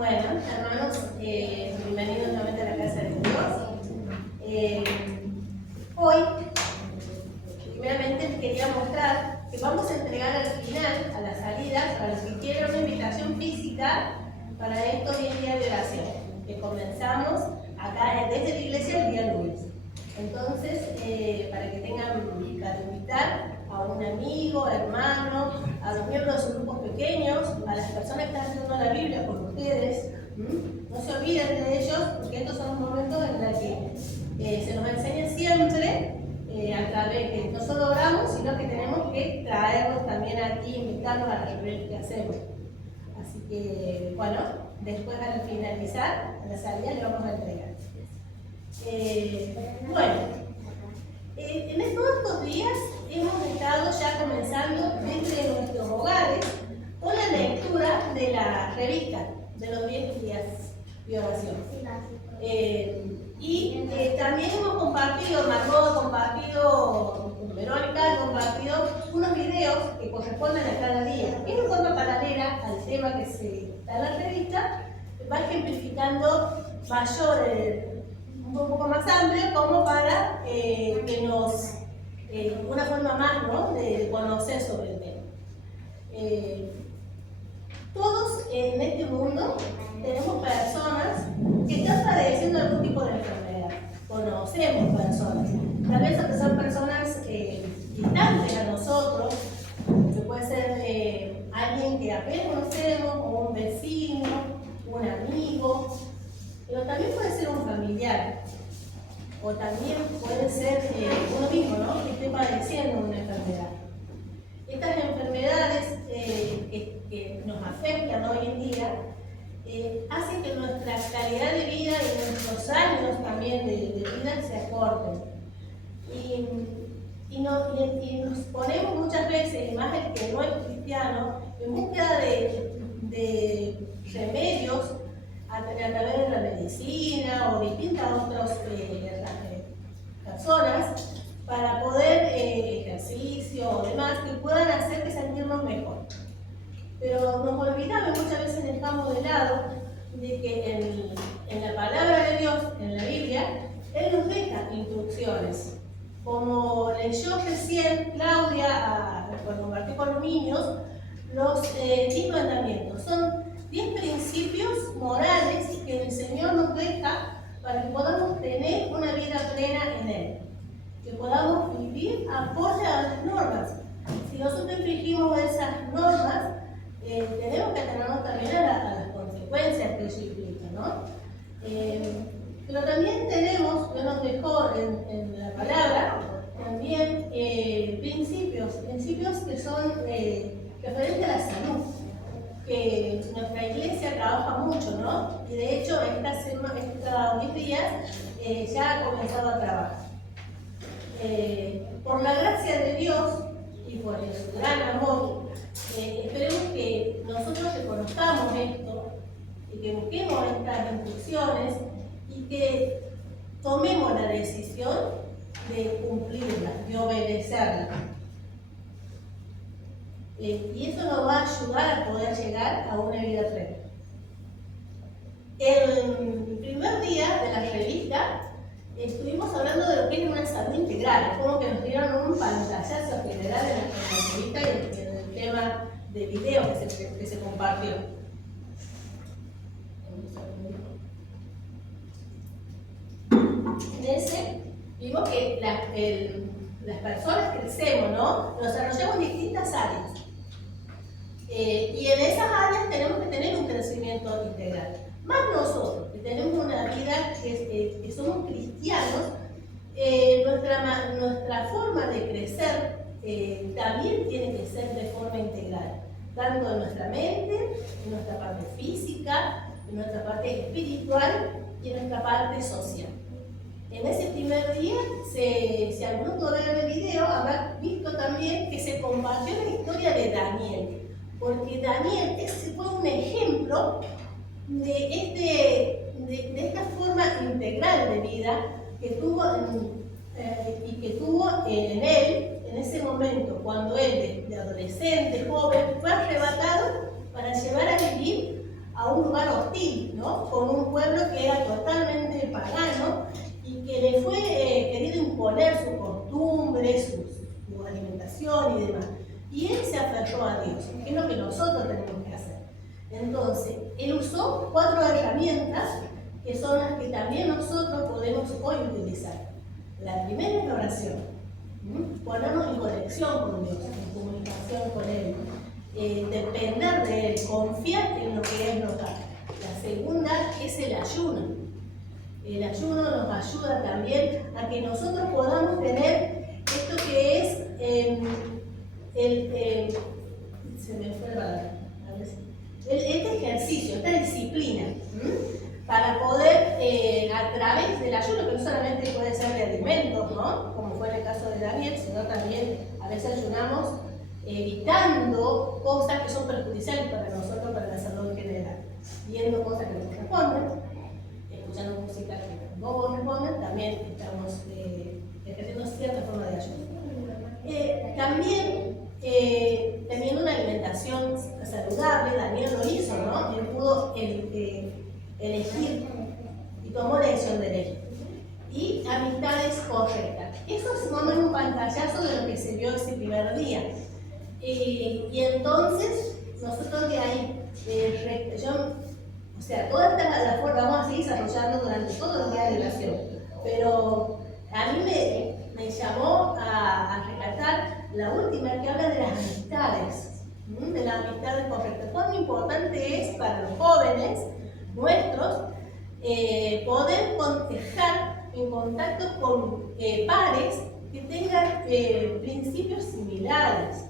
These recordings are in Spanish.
Bueno, hermanos, bienvenidos nuevamente a la casa de Dios. Hoy, primeramente, les quería mostrar que vamos a entregar al final, a la salida, para los que quieran una invitación física para estos 10 días de oración, que comenzamos acá desde la iglesia el día lunes. Entonces, para que tengan para invitar a un amigo, hermano, a los miembros de sus grupos pequeños, a las personas que están estudiando la Biblia con ustedes, no se olviden de ellos, porque estos son los momentos en los que se nos enseña siempre a través de no solo oramos, sino que tenemos que traerlos también aquí, invitarlos a las reuniones que hacemos. Así que, bueno, después al finalizar, a la salida le vamos a entregar. En estos días hemos estado ya comenzando dentro de nuestros hogares con la lectura de la revista de los 10 días de oración. También hemos compartido, Margot ha compartido, Verónica ha compartido unos videos que corresponden a cada día. En forma paralela al tema que se da en la revista, va ejemplificando un poco más amplio, como para que nos, una forma más, ¿no?, de conocer sobre el tema. Todos en este mundo tenemos personas que están padeciendo algún tipo de enfermedad. Conocemos personas. Tal vez son personas distantes a nosotros, que puede ser alguien que apenas conocemos, o un vecino, un amigo, pero también puede ser un familiar, o también puede ser uno mismo, ¿no?, que esté padeciendo una enfermedad. Estas enfermedades que nos afectan hoy en día hacen que nuestra calidad de vida y nuestros años también de vida se acorten. Y nos ponemos muchas veces, y más el que no es cristiano, en búsqueda de remedios a través de la medicina o distintas otras personas para poder ejercicio o demás que puedan hacer que sentirnos mejor. Pero nos olvidamos, muchas veces dejamos de lado de que en la palabra de Dios, en la Biblia, Él nos deja instrucciones. Como leyó recién Claudia cuando compartió con los niños, los 10 mandamientos. Son 10 principios morales que el Señor nos deja para que podamos tener una vida plena en Él, que podamos vivir acorde a las normas. Si nosotros infringimos esas normas, tenemos que atenernos también a las consecuencias que eso implica, ¿no? Pero también tenemos, que nos dejó en la palabra, también principios que son referentes a la salud, que nuestra iglesia trabaja mucho, ¿no? Y de hecho, estos 10 días ya ha comenzado a trabajar. Por la gracia de Dios y por su gran amor, esperemos que nosotros reconozcamos esto y que busquemos estas instrucciones y que tomemos la decisión de cumplirlas, de obedecerlas. Y eso nos va a ayudar a poder llegar a una vida plena. El primer día de la revista estuvimos hablando de lo que es una salud integral, como que nos dieron un pantallazo general en la revista y en el tema de video que se compartió. En ese vimos que las personas crecemos, ¿no? Nos desarrollamos en distintas áreas. Y en esas áreas tenemos que tener un crecimiento integral. Más nosotros, que tenemos una vida que somos cristianos, nuestra forma de crecer también tiene que ser de forma integral, tanto en nuestra mente, en nuestra parte física, en nuestra parte espiritual y en nuestra parte social. En ese primer día, si alguno todavía ve el video, habrá visto también que se compartió la historia de Daniel, porque Daniel fue un ejemplo de esta forma integral de vida que tuvo en él, en ese momento, cuando él, de adolescente, joven, fue arrebatado para llevar a vivir a un lugar hostil, ¿no? Con un pueblo que era totalmente pagano y que le fue querido imponer sus costumbres, su alimentación y demás. Y él se aferró a Dios, que es lo que nosotros tenemos que hacer. Entonces, él usó 4 herramientas que son las que también nosotros podemos hoy utilizar. La primera es la oración, ponernos en conexión con Dios, en comunicación con Él, depender de Él, confiar en lo que Él nos da. La segunda es el ayuno. El ayuno nos ayuda también a que nosotros podamos tener esto que es se me fue este ejercicio, esta disciplina, para poder, a través del ayuno, que no solamente puede ser de alimentos, ¿no? Como fue en el caso de Daniel, sino también a veces ayunamos evitando cosas que son perjudiciales para nosotros, para la salud en general, viendo cosas que nos corresponden, escuchando música que no corresponden, también estamos ejerciendo cierta forma de ayuno. También teniendo una alimentación saludable, Daniel lo hizo, ¿no? Él pudo elegir y tomó la decisión de elegir. Y amistades correctas. Eso es más o menos un pantallazo de lo que se vio ese primer día. Y entonces, nosotros de ahí, o sea, toda esta forma vamos a seguir desarrollando durante todos los días de oración. Pero a mí me llamó a rescatar la última que habla de las amistades, de las amistades correctas. Cuán importante es para los jóvenes nuestros poder estar en contacto con pares que tengan principios similares,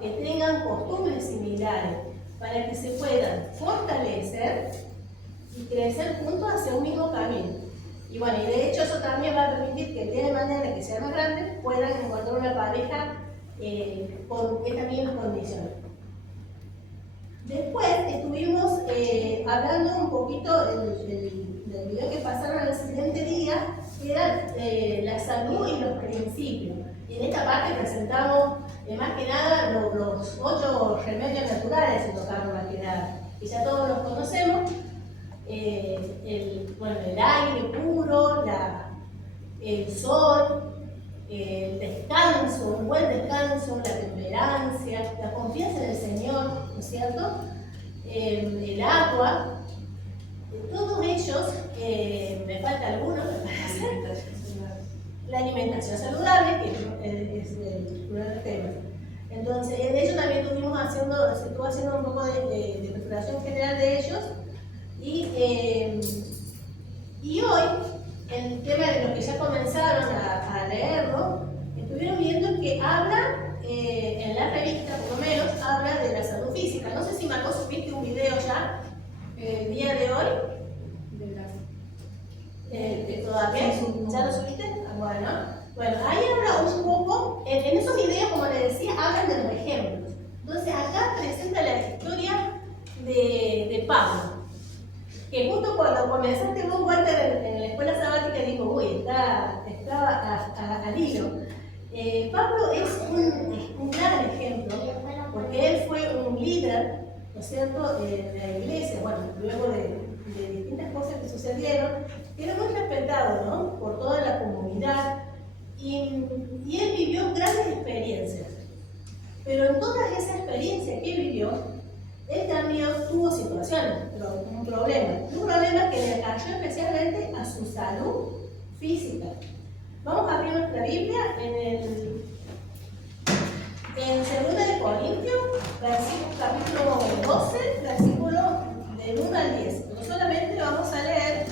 que tengan costumbres similares, para que se puedan fortalecer y crecer juntos hacia un mismo camino. Y bueno, y de hecho eso también va a permitir que el día de mañana, que sean más grandes, puedan encontrar una pareja con estas mismas condiciones. Después estuvimos hablando un poquito del video que pasaron al siguiente día, que era la salud y los principios. Y en esta parte presentamos más que nada los 8 remedios naturales, se tocaron más que nada, y ya todos los conocemos. El aire puro, el sol, el descanso, un buen descanso, la temperancia, la confianza en el Señor, ¿no es cierto? El agua, todos ellos, me falta alguno, me parece. La alimentación saludable, que es uno de los temas. Entonces, de hecho también se estuvo haciendo un poco de preparación general de ellos. Y hoy, el tema de los que ya comenzaron a leerlo, estuvieron viendo que habla, en la revista por lo menos, habla de la salud física. No sé si Marcos viste un video ya, el día de hoy. ¿Todavía? ¿Ya lo subiste? Bueno, ahí habla un poco, en esos videos, como les decía, hablan de los ejemplos. Entonces acá presenta la historia de Pablo, que justo cuando comenzaste Blue Walter en la escuela sabática dijo, uy, estaba al hilo. Pablo es un gran ejemplo, porque él fue un líder, ¿no es cierto?, de la iglesia, bueno, luego de distintas cosas que sucedieron, era muy respetado, ¿no?, por toda la comunidad, y él vivió grandes experiencias. Pero en todas esas experiencias que vivió, él también tuvo situaciones, un problema que le cayó especialmente a su salud física. Vamos a abrir nuestra Biblia en 2 de Corintios, capítulo 12, versículo del 1 al 10. No solamente vamos a leer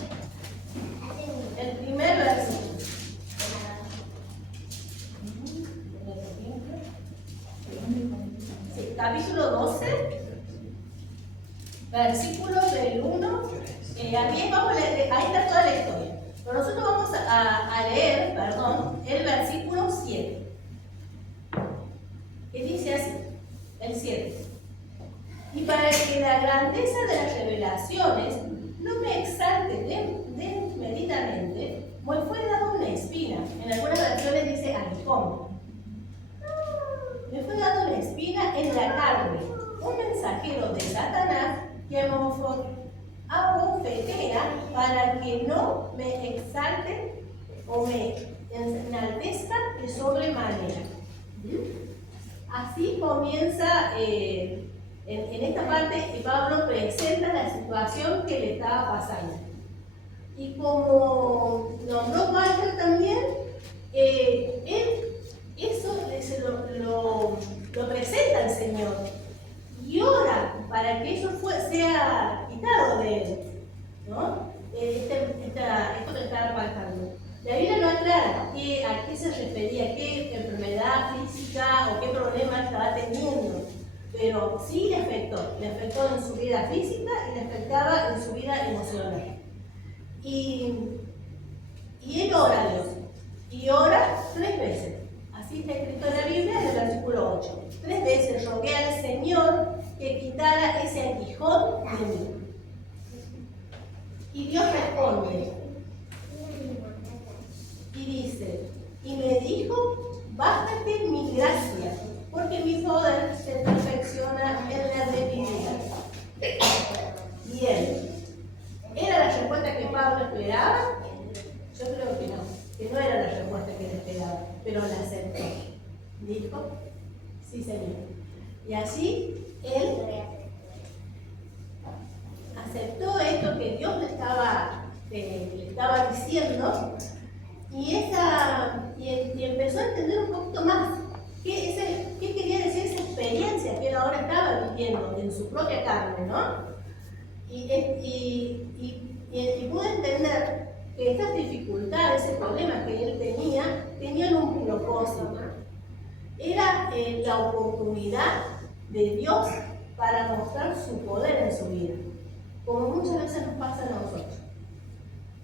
el primer versículo. Sí, capítulo 12, versículos del 1 al 10, ahí está toda la historia. Pero nosotros vamos a leer, el versículo 7. Que dice así, el 7. Y para que la grandeza de las revelaciones no me exalte desmedidamente, me fue dada una espina. En algunas versiones dice aguijón. Me fue dada una espina en la carne, un mensajero de Satanás que me abofetea para que no me exalte o me enaltezca de sobremanera. Así comienza, en esta parte, Pablo presenta la situación que le estaba pasando. Y como nombró Walter también, él eso lo presenta al Señor y ora para que eso sea quitado de él, ¿no? Esto que estaba pasando. La Biblia no aclara a qué se refería, qué enfermedad física o qué problema estaba teniendo, pero sí le afectó en su vida física y le afectaba en su vida emocional. Y él ora a Dios, y ora 3 veces. Así está escrito en la Biblia, en el versículo 8. 3 veces rogué al Señor que quitara ese aguijón de mí. Y Dios responde y dice, y me dijo, bástate mi gracia, porque mi poder se perfecciona en la debilidad. Bien, ¿era la respuesta que Pablo esperaba? Yo creo que no era la respuesta que él esperaba, pero la aceptó. Dijo, sí, Señor. Y así él aceptó esto que Dios le estaba diciendo y empezó a entender un poquito más qué quería decir esa experiencia que él ahora estaba viviendo en su propia carne, ¿no? Y pudo entender que estas dificultades, ese problema que él tenían un propósito. Era la oportunidad de Dios para mostrar su poder en su vida, como muchas veces nos pasa a nosotros,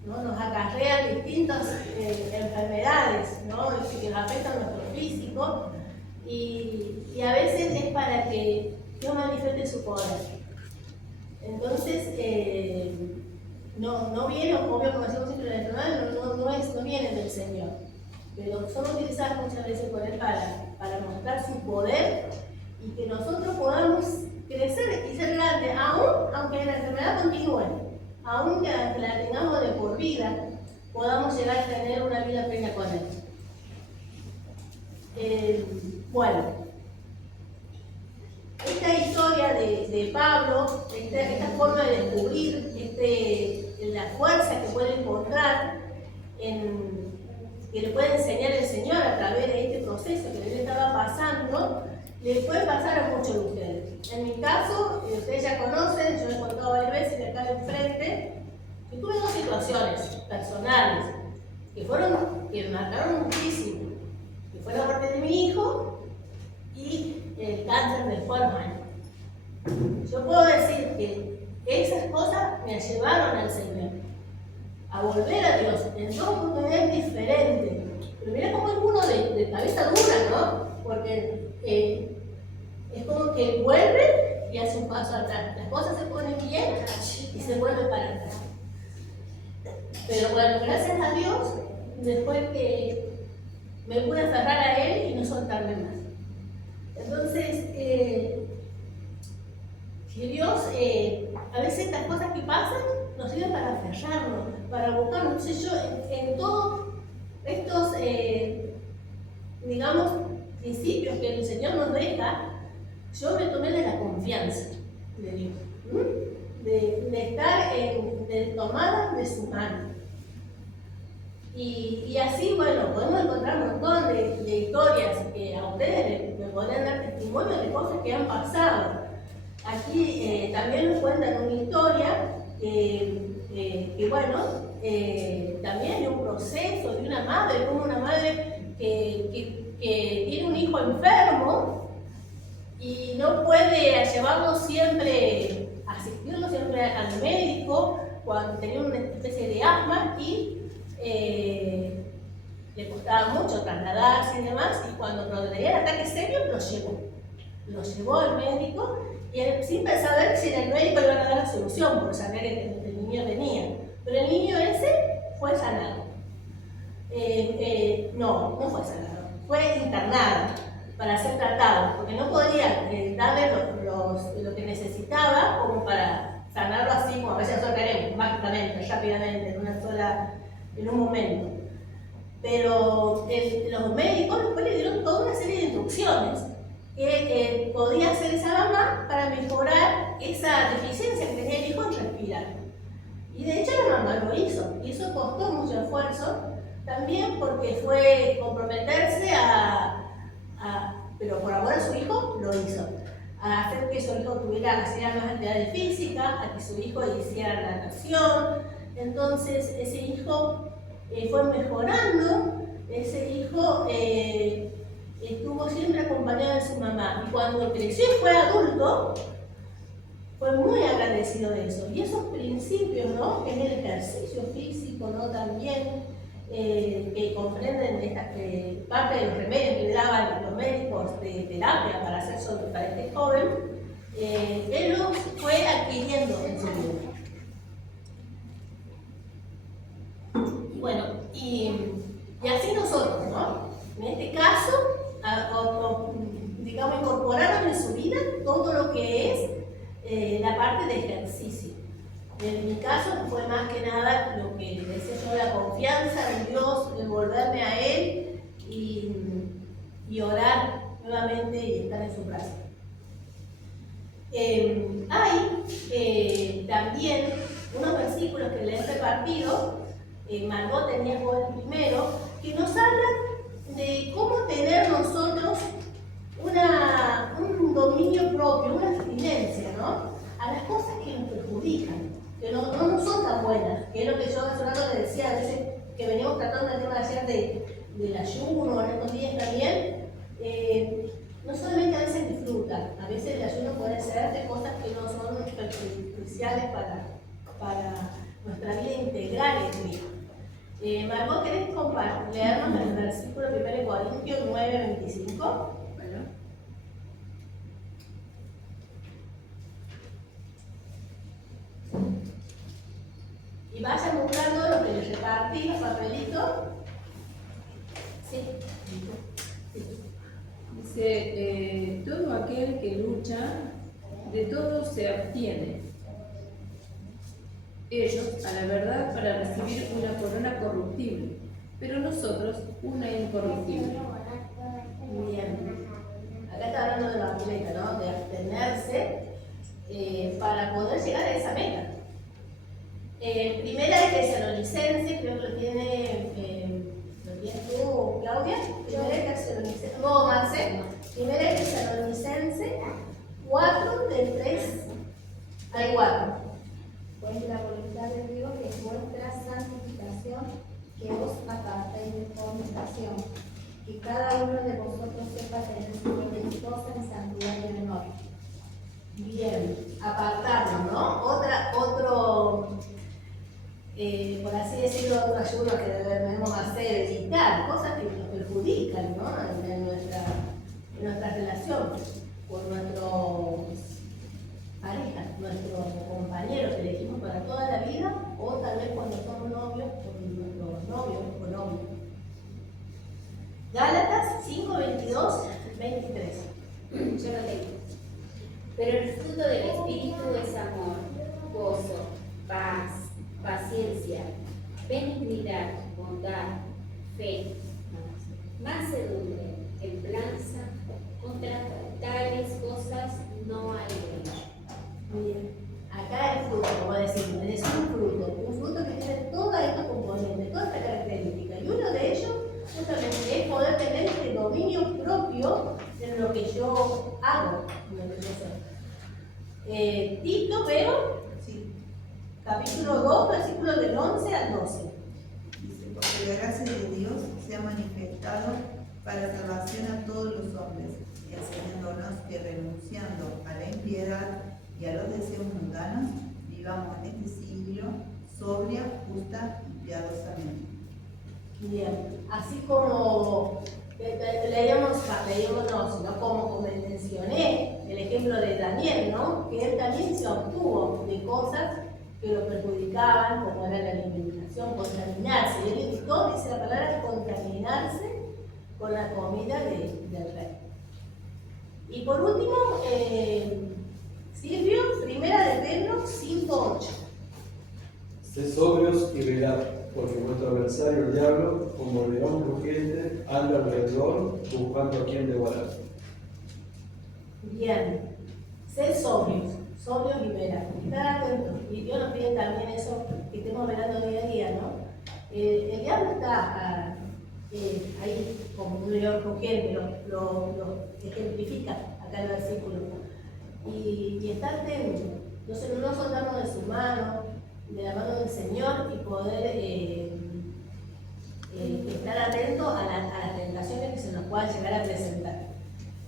¿no? Nos acarrean distintas enfermedades, ¿no? Que nos afectan nuestro físico y a veces es para que Dios manifieste su poder. Entonces, no viene, obvio, como decimos siempre, la enfermedad no viene del Señor, pero son utilizadas muchas veces por Él para mostrar su poder y que nosotros podamos crecer y ser grandes, aunque la enfermedad continúe, aunque la tengamos de por vida, podamos llegar a tener una vida plena con Él. Bueno, esta historia de Pablo, esta forma de descubrir la fuerza que puede encontrar, que le puede enseñar el Señor a través de este proceso que él estaba pasando, le puede pasar a muchos de ustedes. En mi caso, ustedes ya conocen, yo he contado varias veces de acá de enfrente, que tuve 2 situaciones personales que me marcaron muchísimo, que fue la muerte de mi hijo y el cáncer del pulmón. Yo puedo decir que esas cosas me llevaron al Señor, a volver a Dios en 2 oportunidades diferentes. Pero mira cómo es uno de cabeza dura, ¿no? Porque es como que vuelve y hace un paso atrás. Las cosas se ponen bien y se vuelve para atrás. Pero bueno, gracias a Dios, después que me pude aferrar a Él y no soltarme más. Entonces, que Dios, a veces estas cosas que pasan nos sirven para aferrarnos, para buscarnos. Entonces yo, en todos estos, digamos, principios que el Señor nos deja, yo me tomé de la confianza de Dios, de estar tomada de su mano. Y así, bueno, podemos encontrar un montón de historias que a ustedes me podrían dar testimonio de cosas que han pasado. Aquí también nos cuentan una historia que bueno, también de un proceso de una madre, como una madre que tiene un hijo enfermo y no puede llevarlo siempre, asistirlo siempre al médico cuando tenía una especie de asma y le costaba mucho trasladarse y demás, y cuando tenía el ataque serio lo llevó al médico y él, sin saber si el médico le iba a dar la solución, porque sabía que el niño tenía, pero el niño ese fue sanado. No fue sanado, fue internado para ser tratado, porque no podía darle lo que necesitaba como para mágicamente, rápidamente, en un momento. Pero los médicos después le dieron toda una serie de instrucciones que podía hacer esa mamá para mejorar esa deficiencia que tenía el hijo en respirar. Y de hecho la mamá lo hizo, y eso costó mucho esfuerzo, también porque fue comprometerse pero por amor a su hijo lo hizo, a hacer que su hijo hiciera más actividades físicas, a que su hijo hiciera natación. Entonces ese hijo fue mejorando, ese hijo estuvo siempre acompañado de su mamá, y cuando creció y fue adulto, fue muy agradecido de eso. Y esos principios, ¿no?, que es el ejercicio físico, ¿no?, también, que comprenden esta parte de los remedios que le daban los médicos de terapia para este joven, él los fue adquiriendo en su vida. Bueno, y así nosotros, ¿no? En este caso, digamos, incorporaron en su vida todo lo que es la parte de ejercicio. En mi caso fue más que nada lo que decía yo, la confianza en Dios, el volverme a Él y orar nuevamente y estar en su brazo. Hay también unos versículos que les he repartido, Margot tenía por el primero, que nos hablan de cómo tener nosotros un dominio propio, una abstinencia, ¿no?, a las cosas que nos perjudican, que no son tan buenas, que es lo que yo hace un rato le decía, a veces que veníamos tratando el tema de ayer del ayuno, en estos días también, no solamente a veces disfruta, a veces el ayuno puede ser de cosas que no son perjudiciales para nuestra vida integral en Cristo. Margot, ¿querés leernos el versículo 1 Corintios 9:25? Y vayan buscando lo que les repartí, los papelitos. Sí. Dice, todo aquel que lucha, de todo se abstiene. Ellos, a la verdad, para recibir una corona corruptible, pero nosotros una incorruptible. Bien. Acá está hablando de la meta, ¿no?, de abstenerse para poder llegar a esa meta. Primera de Tesalonicenses, creo que lo tienes tú, Claudia. Primera de Tesalonicenses, no, Marce. Primera de Tesalonicenses 4, del 3 al 4. Pues la voluntad de Dios es vuestra santificación, que os apartéis de fornicación, que cada uno de vosotros sepa tener su esposa en santidad y en honor. Bien, apartarnos, ¿no? Otro, por así decirlo, otro ayuno que debemos hacer, evitar cosas que nos perjudican, ¿no?, en nuestra relación con nuestros parejas, nuestros compañeros que elegimos para toda la vida, o tal vez cuando somos novios, con nuestros novios o novios. Gálatas 5:22, 23. Yo lo tengo. Pero el fruto del Espíritu es amor, gozo, paz, paciencia, benignidad, bondad, fe, mansedumbre, templanza. Contra tales cosas no hay ley. Bien, acá el fruto, como decimos, es un fruto que tiene todas estas componentes, todas estas características, y uno de ellos justamente es poder tener este dominio propio en lo que yo hago, en lo que yo soy. Tito, pero, sí, capítulo 2, versículos del 11 al 12. Dice, porque la gracia de Dios se ha manifestado para salvación a todos los hombres, enseñándonos que renunciando a la impiedad y a los deseos mundanos, vivamos en este siglo sobria, justa y piadosamente. Bien, así como leíamos, no, sino como mencioné el ejemplo de Daniel, ¿no?, que él también se obtuvo de cosas que lo perjudicaban, como era la alimentación, contaminarse. Y él evitó, dice la palabra, contaminarse con la comida del rey. Y por último, Silvio, primera de Pedro 5:8. Sed sobrios y velad, porque vuestro adversario el diablo, como león rugiente, anda alrededor buscando a quien devorar. Bien, sed sobrios y velad, estar atentos. Y Dios nos pide también eso, que estemos velando día a día, ¿no? El diablo está ahí como un león rugiente, lo ejemplifica acá el versículo. Y estar atento, no soltarnos de su mano, de la mano del Señor, y poder estar atento a las tentaciones que se nos puedan llegar a presentar.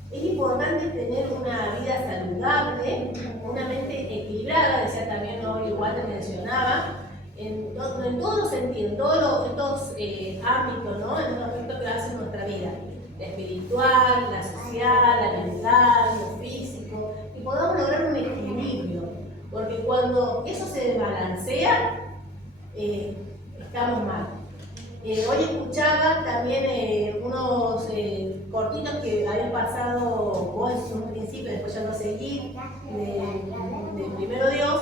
Es importante tener una vida saludable, una mente equilibrada, decía también hoy, igual te mencionaba, en todos los sentidos, en todos estos ámbitos, ¿no? En los aspectos que hacen nuestra vida, la espiritual, la social, la mental, lo físico, y podamos lograr un equilibrio, porque cuando eso se desbalancea, estamos mal. Hoy escuchaba también unos cortitos que habían pasado vos en un principio, después ya no seguí, de Primero Dios,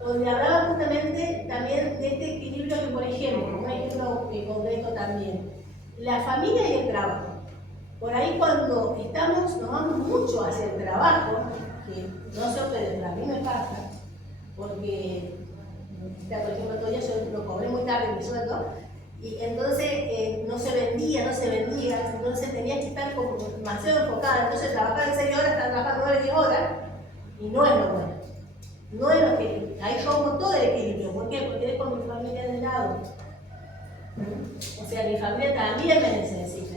donde hablaba justamente también de este equilibrio que, por ejemplo, un ejemplo concreto también, la familia y el trabajo. Por ahí cuando nos vamos mucho hacia el trabajo, que no sé, pero a mí me pasa, porque, por ejemplo, todavía yo lo cobré muy tarde mi sueldo, y entonces no se vendía, entonces tenía que estar como demasiado enfocada, entonces trabajar 6 horas, trabajar 9, 10 horas, y no es lo bueno. No es lo que, ahí rompo todo el equilibrio. ¿Por qué? Porque es con mi familia del lado. O sea, mi familia también me necesita.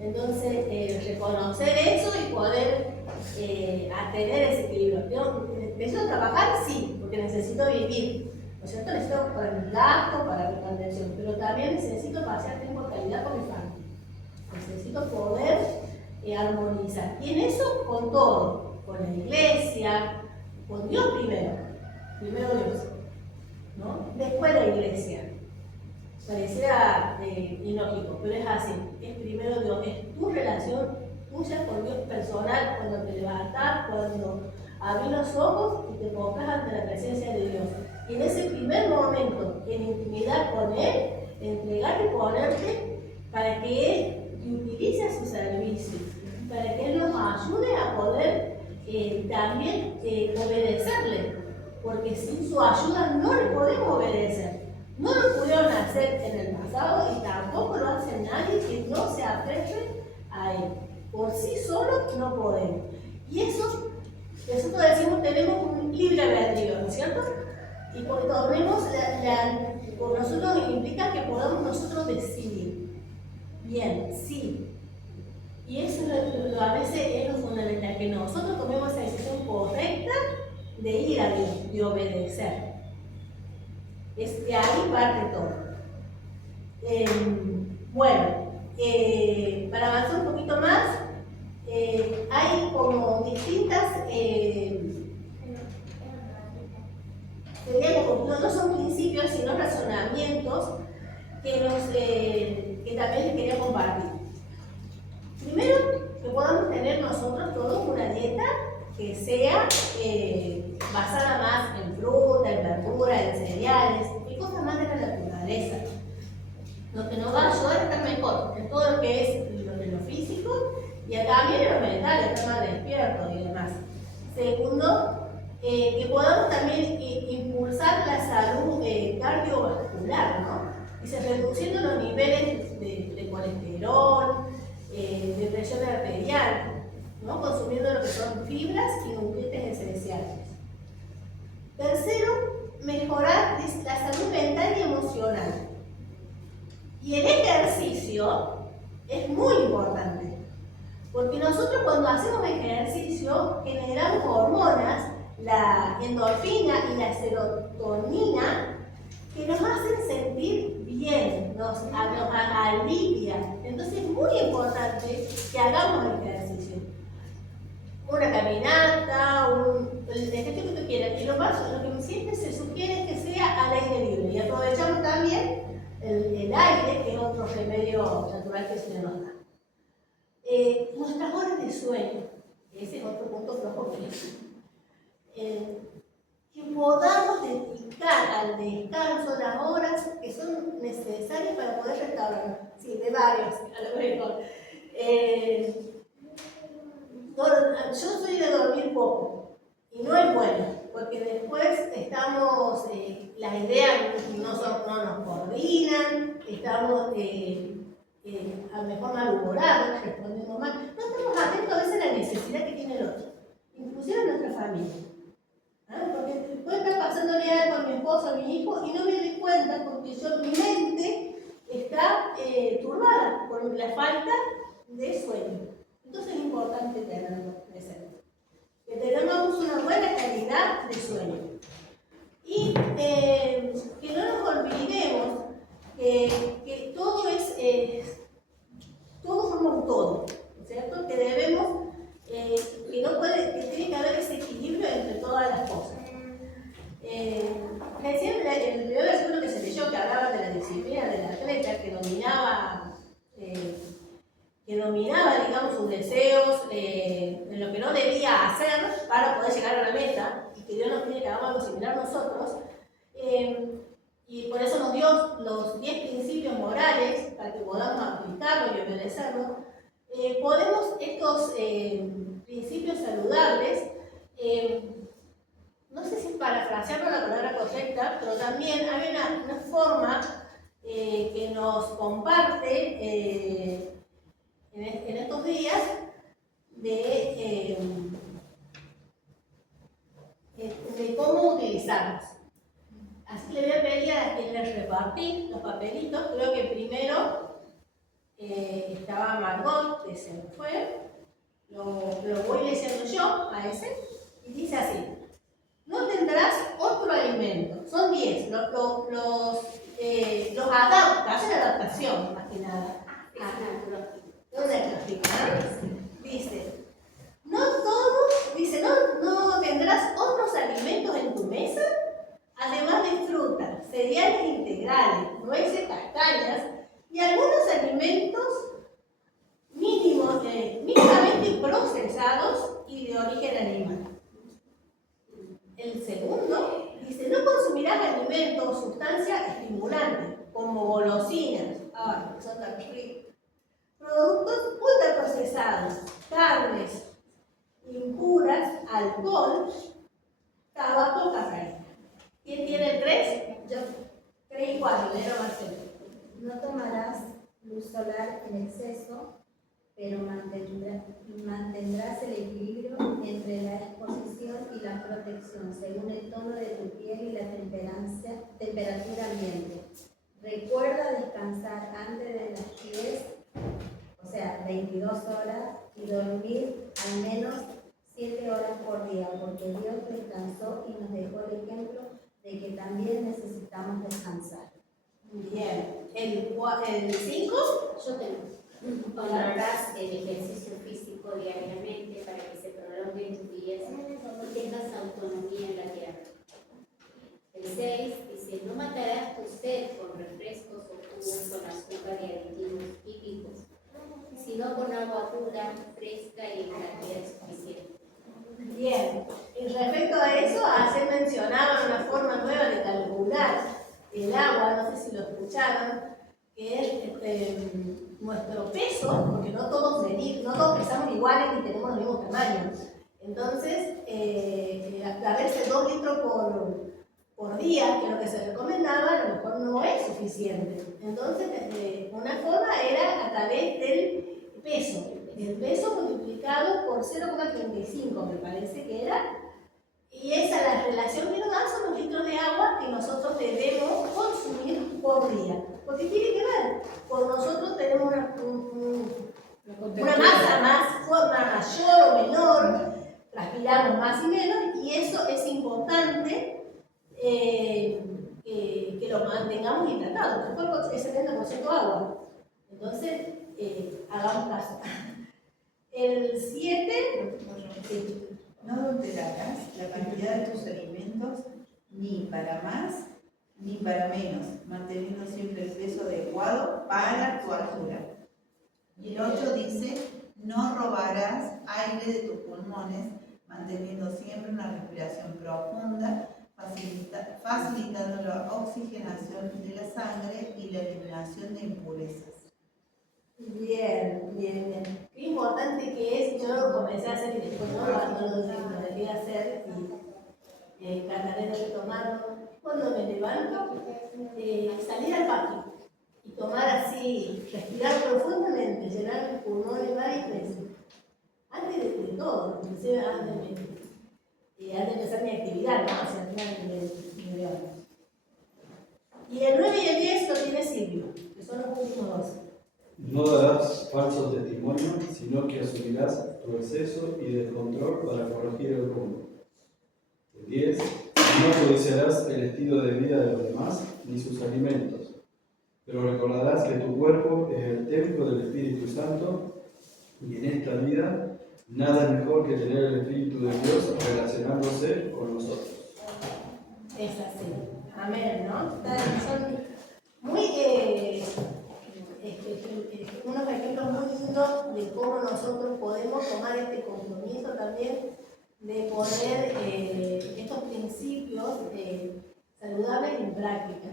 Entonces, reconocer eso y poder tener ese equilibrio. Necesito trabajar, sí, porque necesito vivir. ¿No es cierto? Necesito para mi gasto, para mi mantención, pero también necesito pasar tiempo de calidad con mi familia. Necesito poder armonizar. Y en eso, con todo, con la iglesia, con Dios primero Dios, ¿no? Después la iglesia. Pareciera ilógico, pero es así. Es primero Dios, es tu relación tuya con Dios personal, cuando te levantás, cuando abrís los ojos y te pongas ante la presencia de Dios. Y en ese primer momento, en intimidad con Él, entregarte y ponerte para que Él te utilice a su servicio, para que Él nos ayude a poder también obedecerle, porque sin su ayuda no le podemos obedecer. No lo pudieron hacer en el pasado y tampoco lo hace nadie que no se aferre a Él. Por sí solo no podemos. Y eso, nosotros decimos, tenemos un libre albedrío, ¿no es cierto? Y por nosotros implica que podamos nosotros decidir. Bien, sí. Y eso a veces es lo fundamental, que nosotros tomemos esa decisión correcta de ir a Dios, de obedecer. De ahí parte todo. Bueno, para avanzar un poquito más, hay como distintas, no son principios, sino razonamientos que también les quería compartir. Primero, que podamos tener nosotros todos una dieta que sea basada más en fruta, en verdura, en cereales y cosas más de la naturaleza. Lo que nos va a ayudar a estar mejor en todo lo que es lo físico y también en lo mental, estar más despierto y demás. Segundo, que podamos también impulsar la salud cardiovascular, ¿no? Dice, reduciendo los niveles de colesterol, de presión arterial, ¿no? Consumiendo lo que son fibras y nutrientes esenciales. Tercero, mejorar la salud mental y emocional. Y el ejercicio es muy importante, porque nosotros cuando hacemos ejercicio generamos hormonas, la endorfina y la serotonina, que nos hacen sentir bien, nos alivian. Entonces es muy importante que hagamos ejercicio. Una caminata, el ejercicio que tú quieras. Y lo que siempre se sugiere es que sea al aire libre. Y aprovechamos también el aire, que es otro remedio natural que se nos da. Nuestras horas de sueño, ese es otro punto flojo que podamos dedicar dedicar al descanso las horas que son necesarias para poder restaurar. Sí, de varios, a lo mejor. Yo soy de dormir poco y no es bueno, porque después estamos, las ideas no nos coordinan, estamos a lo mejor malhumorados, respondiendo mal, no estamos atentos a veces a la necesidad que tiene el otro, inclusive en nuestra familia. Porque puede estar pasándole algo a mi esposo, a mi hijo, y no me doy cuenta porque mi mente está turbada por la falta de sueño. Entonces es importante tenerlo presente. Que tengamos una buena calidad de sueño. Y que no nos olvidemos que todo todo forma un todo, ¿cierto? Que debemos, que tiene que haber ese equilibrio entre todas las cosas. Recién el primer versículo que se leyó, que hablaba de la disciplina del atleta, que dominaba, digamos, sus deseos, en lo que no debía hacer para poder llegar a la meta, y que Dios nos pide que hagamos algo similar a nosotros, y por eso nos dio los 10 principios morales para que podamos aplicarlos y obedecerlos. Podemos estos principios saludables, no sé si parafrasearlo la palabra correcta, pero también hay una forma que nos comparte en estos días de cómo utilizarlos. Así que le voy a pedir a quienes repartí los papelitos. Creo que primero estaba Margot, que se me fue. Lo voy leyendo yo a ese. Y dice así: no tendrás otro alimento. Son 10. Los adapta, hacen adaptación más que nada. Dice, no tendrás otros alimentos en tu mesa, además de fruta, cereales integrales, nueces, castañas y algunos alimentos mínimamente procesados y de origen animal. El segundo dice, no consumirás alimentos o sustancias estimulantes, como golosinas, que son tan ricos, productos ultraprocesados, carnes impuras, alcohol, tabaco, café. ¿Quién tiene el 3? Yo. 3 y 4, leo Marcelo. No tomarás luz solar en exceso, pero mantendrás el equilibrio entre la exposición y la protección, según el tono de tu piel y la temperatura ambiente. Recuerda descansar antes de las 10, o sea, 22 horas, y dormir al menos 7 horas por día, porque Dios descansó y nos dejó el ejemplo de que también necesitamos descansar. Bien. ¿El 5? Yo tengo. Honrarás el ejercicio físico diariamente para que se prolonguen tus días y tengas autonomía en la tierra. El 6 dice, no matarás tu sed con refrescos o jugos con azúcar y aditivos químicos, sino con agua pura, fresca y en cantidad suficiente. Bien. Y respecto a eso, ayer mencionaban una forma nueva de calcular el agua, no sé si lo escucharon, que es nuestro peso, porque no todos pesamos iguales ni tenemos el mismo tamaño. Entonces, a veces 2 litros por día, que es lo que se recomendaba, a lo mejor no es suficiente. Entonces, una forma era a través del peso. El peso multiplicado por 0,35, me parece que era. Y esa la relación que nos dan son los litros de agua que nosotros debemos consumir por día. Porque tiene que ver, por nosotros tenemos una forma mayor o menor, transpiramos más y menos, y eso es importante que lo mantengamos hidratado. El cuerpo es 70% agua. Entonces, hagamos caso. El 7, no adulterarás la cantidad de tus alimentos ni para más ni para menos, manteniendo siempre el peso adecuado para tu altura. Y el 8 dice, no robarás aire de tus pulmones, manteniendo siempre una respiración profunda, facilitando la oxigenación de la sangre y la eliminación de impurezas. Bien, bien, bien. Qué importante que es, yo lo comencé a hacer y después no lo dejé hacer y trataré de retomarlo. Cuando me levanto, salir al patio y tomar así, respirar profundamente, llenar mis pulmones varias veces. Antes de todo, inclusive antes de empezar mi actividad, ¿no? O sea, me levanto. Y el 9 y el 10 lo tiene Silvio, que son los últimos dos. No darás falso testimonio, sino que asumirás tu exceso y descontrol para corregir el rumbo. 10. No codiciarás el estilo de vida de los demás ni sus alimentos, pero recordarás que tu cuerpo es el templo del Espíritu Santo y en esta vida nada es mejor que tener el Espíritu de Dios relacionándose con nosotros. Es así. Amén, ¿no? Son muy unos ejemplos muy lindos de cómo nosotros podemos tomar este compromiso también de poner estos principios saludables en práctica.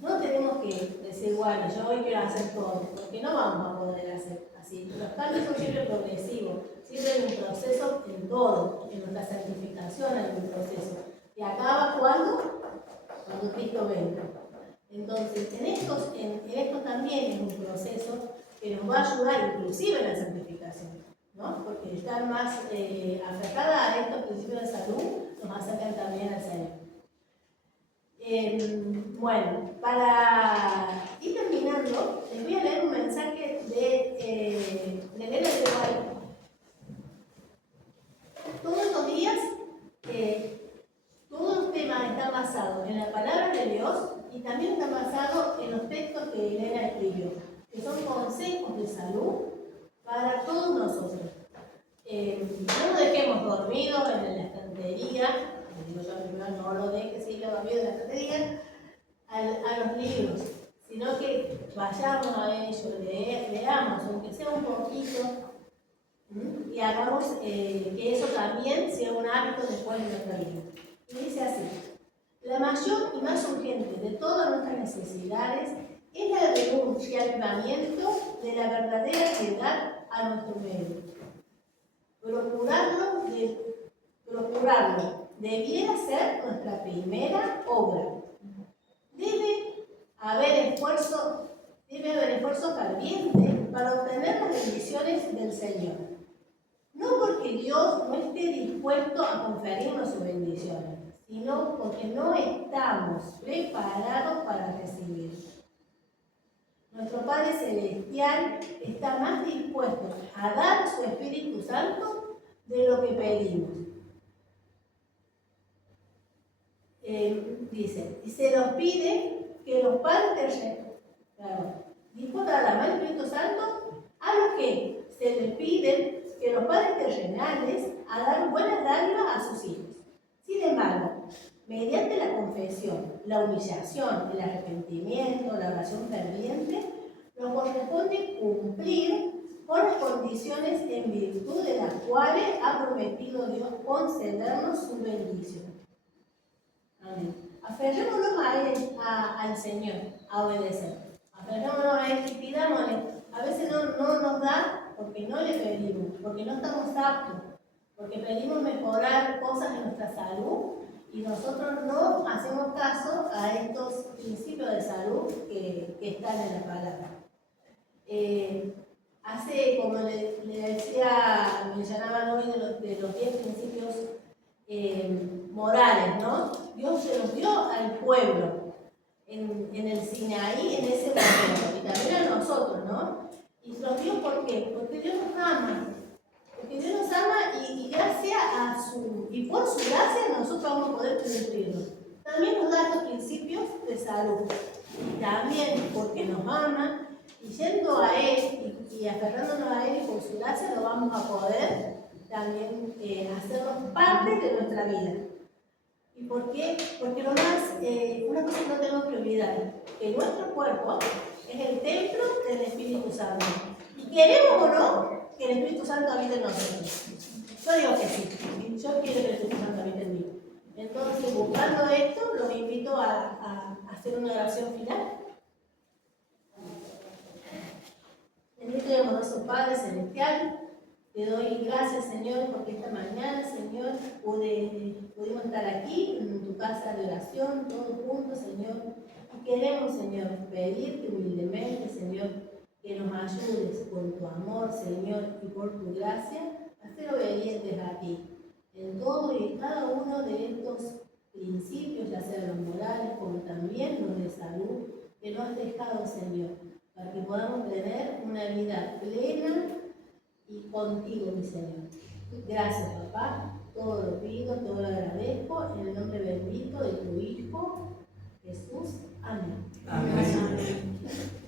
No tenemos que decir, bueno, yo hoy quiero hacer todo, porque no vamos a poder hacer así. Los cambios son siempre progresivos, siempre hay un proceso en todo, en nuestra santificación hay un proceso. ¿Y acaba cuándo? Cuando Cristo venga. Entonces, en esto también es un proceso que nos va a ayudar inclusive en la santificación, ¿no? Porque estar más aferrada a estos principios de salud nos acercan también al Señor. Bueno, para ir terminando, les voy a leer un mensaje de Elena de Guay. Todos los días, todos los temas están basados en la palabra de Dios y también están basados en los textos que Elena escribió, que son consejos de salud para todos nosotros. No nos dejemos dormidos en la estantería, digo yo primero, no lo dejes ir dormido en la estantería, a los libros, sino que vayamos a ellos, leamos, aunque sea un poquito, y hagamos que eso también sea un hábito después de nuestra vida. Y dice así: la mayor y más urgente de todas nuestras necesidades es la renuncia y avivamiento de la verdadera piedad a nuestro medio. Procurarlo debiera ser nuestra primera obra. Debe haber esfuerzo ferviente para obtener las bendiciones del Señor. No porque Dios no esté dispuesto a conferirnos sus bendiciones, sino porque no estamos preparados para recibirlas. Nuestro Padre Celestial está más dispuesto a dar su Espíritu Santo de lo que pedimos. Dice, y se nos pide que los padres terrenales, dispuestos a dar el Espíritu Santo a los que se les piden que los padres terrenales a dar buenas dádivas a sus hijos. Sin embargo, mediante la confesión, la humillación, el arrepentimiento, la oración ferviente, nos corresponde cumplir con las condiciones en virtud de las cuales ha prometido Dios concedernos su bendición. Amén. Aferrémonos a Él, al Señor, a obedecer. Aferrémonos a Él y pidámosle. A veces no nos da porque no le pedimos, porque no estamos aptos, porque pedimos mejorar cosas en nuestra salud y nosotros no hacemos caso a estos principios de salud que están en la palabra. Como le decía, mencionaban hoy de los 10 principios morales, ¿no? Dios se los dio al pueblo en el Sinaí en ese momento y también a nosotros, ¿no? Y se los dio ¿por qué? Porque Dios nos ama. Porque Dios nos ama y gracias y por su gracia nosotros vamos a poder cumplirlo. También nos da estos principios de salud. Y también porque nos ama y yendo a Él y aferrándonos a Él y por su gracia lo vamos a poder también hacernos parte de nuestra vida. ¿Y por qué? Porque lo más, una cosa que no tenemos que olvidar, que nuestro cuerpo es el templo del Espíritu Santo. Y queremos o no que el Espíritu Santo habite en nosotros. Yo digo que sí. Yo quiero que el Espíritu Santo habite en mí. Entonces, buscando esto, los invito a hacer una oración final. Bendito y amoroso Padre Celestial, te doy gracias, Señor, porque esta mañana, Señor, pudimos estar aquí en tu casa de oración, todos juntos, Señor. Y queremos, Señor, pedirte humildemente, Señor, que nos ayudes con tu amor, Señor, y por tu gracia, a ser obedientes a ti en todo y en cada uno de estos principios, ya sean los morales como también los de salud, que nos has dejado, Señor, para que podamos tener una vida plena y contigo, mi Señor. Gracias, papá. Todo lo pido, todo lo agradezco en el nombre bendito de tu Hijo, Jesús. Amén. Amén.